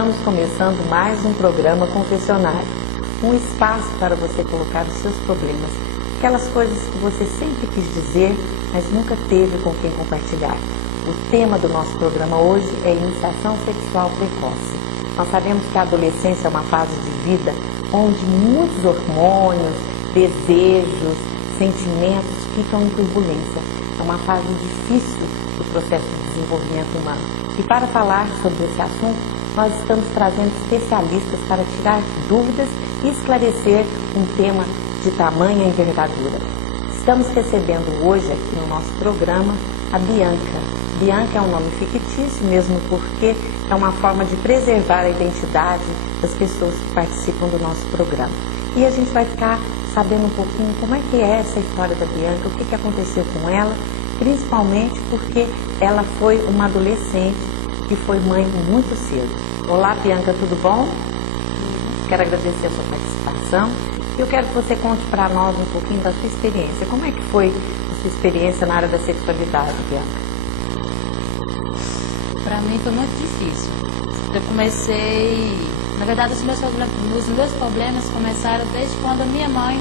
Estamos começando mais um programa confessionário, um espaço para você colocar os seus problemas, aquelas coisas que você sempre quis dizer, mas nunca teve com quem compartilhar. O tema do nosso programa hoje é iniciação sexual precoce. Nós sabemos que a adolescência é uma fase de vida onde muitos hormônios, desejos, sentimentos ficam em turbulência. É uma fase difícil do processo de desenvolvimento humano. E para falar sobre esse assunto, nós estamos trazendo especialistas para tirar dúvidas e esclarecer um tema de tamanha envergadura. Estamos recebendo hoje aqui no nosso programa a Bianca. Bianca é um nome fictício, mesmo porque é uma forma de preservar a identidade das pessoas que participam do nosso programa. E a gente vai ficar sabendo um pouquinho como é que é essa história da Bianca, o que aconteceu com ela, principalmente porque ela foi uma adolescente que foi mãe muito cedo. Olá, Bianca, tudo bom? Quero agradecer a sua participação. Eu quero que você conte para nós um pouquinho da sua experiência. Como é que foi a sua experiência na área da sexualidade, Bianca? Para mim foi muito difícil. Eu comecei... Na verdade, os meus problemas começaram desde quando a minha mãe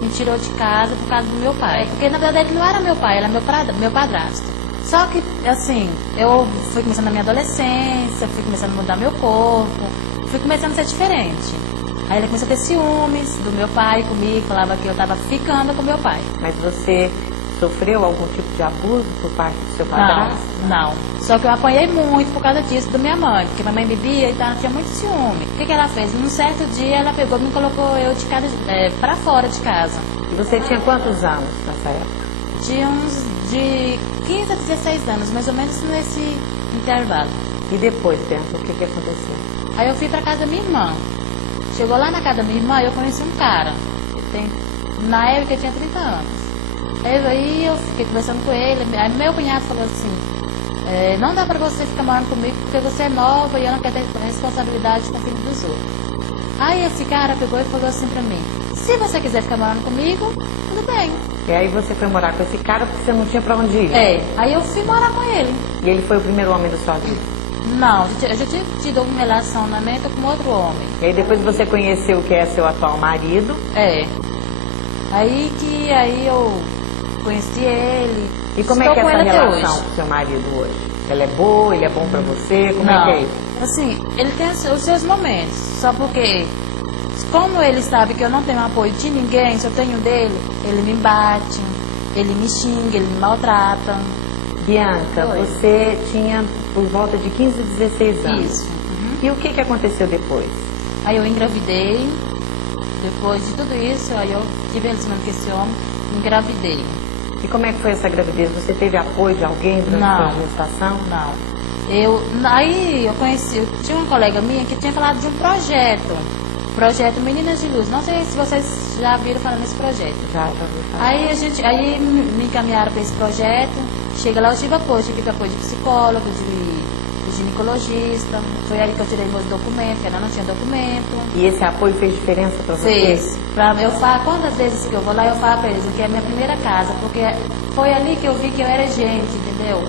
me tirou de casa por causa do meu pai. Porque, na verdade, ele não era meu pai, ele era meu padrasto. Só que, assim, eu fui começando na minha adolescência, fui começando a mudar meu corpo, fui começando a ser diferente. Aí ele começou a ter ciúmes do meu pai comigo, falava que eu estava ficando com meu pai. Mas você sofreu algum tipo de abuso por parte do seu padrasto? Não. Só que eu apanhei muito por causa disso da minha mãe, porque minha mãe bebia e ela tinha muito ciúme. O que ela fez? Num certo dia ela pegou e me colocou eu de casa, pra fora de casa. E você tinha quantos anos nessa época? Tinha uns de 15 a 16 anos, mais ou menos nesse intervalo. E depois, Bianca, o que aconteceu? Aí eu fui pra casa da minha irmã. Chegou lá na casa da minha irmã, eu conheci um cara. Na época eu tinha 30 anos. Aí eu fiquei conversando com ele, aí meu cunhado falou assim, não dá pra você ficar morando comigo porque você é nova e eu não quero ter responsabilidade com o filho dos outros. Aí esse cara pegou e falou assim pra mim, se você quiser ficar morando comigo, tudo bem. E aí você foi morar com esse cara porque você não tinha pra onde ir? Aí eu fui morar com ele. E ele foi o primeiro homem da sua vida? Não, eu já tinha tido um relacionamento com outro homem. E aí depois você conheceu o que é seu atual marido? Aí eu conheci ele. E como é que é essa relação com seu marido hoje? Ela é boa, ele é bom pra você? Como é que é isso? Assim, ele tem os seus momentos, só porque como ele sabe que eu não tenho apoio de ninguém, só tenho dele, ele me bate, ele me xinga, ele me maltrata. Bianca, você tinha por volta de 15 a 16 anos. Isso. E o que aconteceu depois? Aí eu engravidei, depois de tudo isso, aí eu tive relacionamento com esse homem, engravidei. E como é que foi essa gravidez? Você teve apoio de alguém durante a gestação? Não. Aí eu tinha uma colega minha que tinha falado de um projeto Meninas de Luz. Não sei se vocês já viram falar nesse projeto. Já ouvi falar. Aí me encaminharam para esse projeto. Chega lá, eu tive apoio de psicólogo, de ginecologista. Foi ali que eu tirei meus documentos, porque ela não tinha documento. E esse apoio fez diferença para você? Fez. Quantas vezes que eu vou lá, eu falo para eles que é a minha primeira casa, porque foi ali que eu vi que eu era gente, entendeu?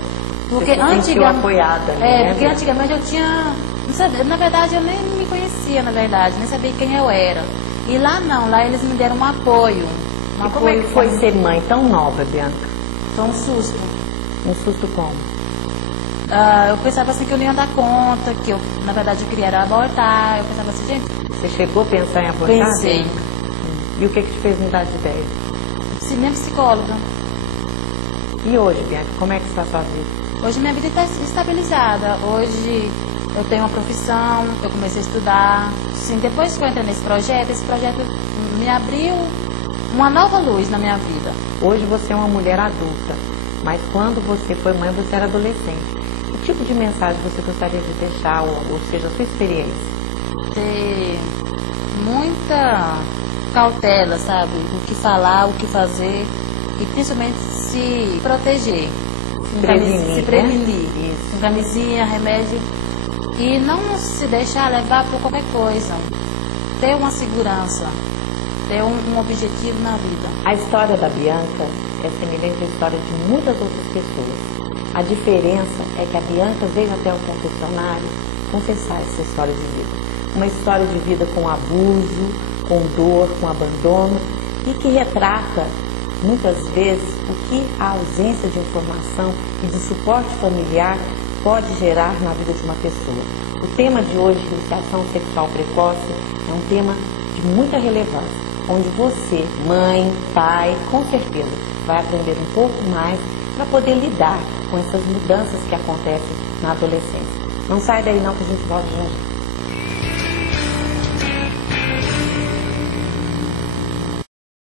Porque antigamente apoiada, né? Porque antigamente eu tinha, não sabia, na verdade eu nem me conhecia, na verdade, nem sabia quem eu era. E lá não, lá eles me deram um apoio. E como é que foi ser mãe tão nova, Bianca? Foi um susto. Um susto como? Eu pensava assim que eu não ia dar conta, que eu, na verdade, eu queria era abortar. Eu pensava assim, gente... Você chegou a pensar em abortar? Pensei. E o que te fez mudar de ideia? Minha psicóloga. E hoje, Bianca, como é que está a sua vida? Hoje minha vida está estabilizada. Hoje eu tenho uma profissão, eu comecei a estudar. Sim, depois que eu entrei esse projeto me abriu uma nova luz na minha vida. Hoje você é uma mulher adulta, mas quando você foi mãe, você era adolescente. Que tipo de mensagem você gostaria de deixar, ou seja, a sua experiência? Ter muita cautela, sabe? O que falar, o que fazer e principalmente se proteger. Se prevenir. Isso. Camisinha, remédio. E não se deixar levar por qualquer coisa. Ter uma segurança. Ter um objetivo na vida. A história da Bianca é semelhante à história de muitas outras pessoas. A diferença é que a Bianca veio até o confessionário confessar essa história de vida. Uma história de vida com abuso, com dor, com abandono, e que retrata, muitas vezes, o que a ausência de informação e de suporte familiar pode gerar na vida de uma pessoa. O tema de hoje, iniciação sexual precoce, é um tema de muita relevância, onde você, mãe, pai, com certeza, vai aprender um pouco mais para poder lidar com essas mudanças que acontecem na adolescência. Não sai daí não, que a gente volta já já.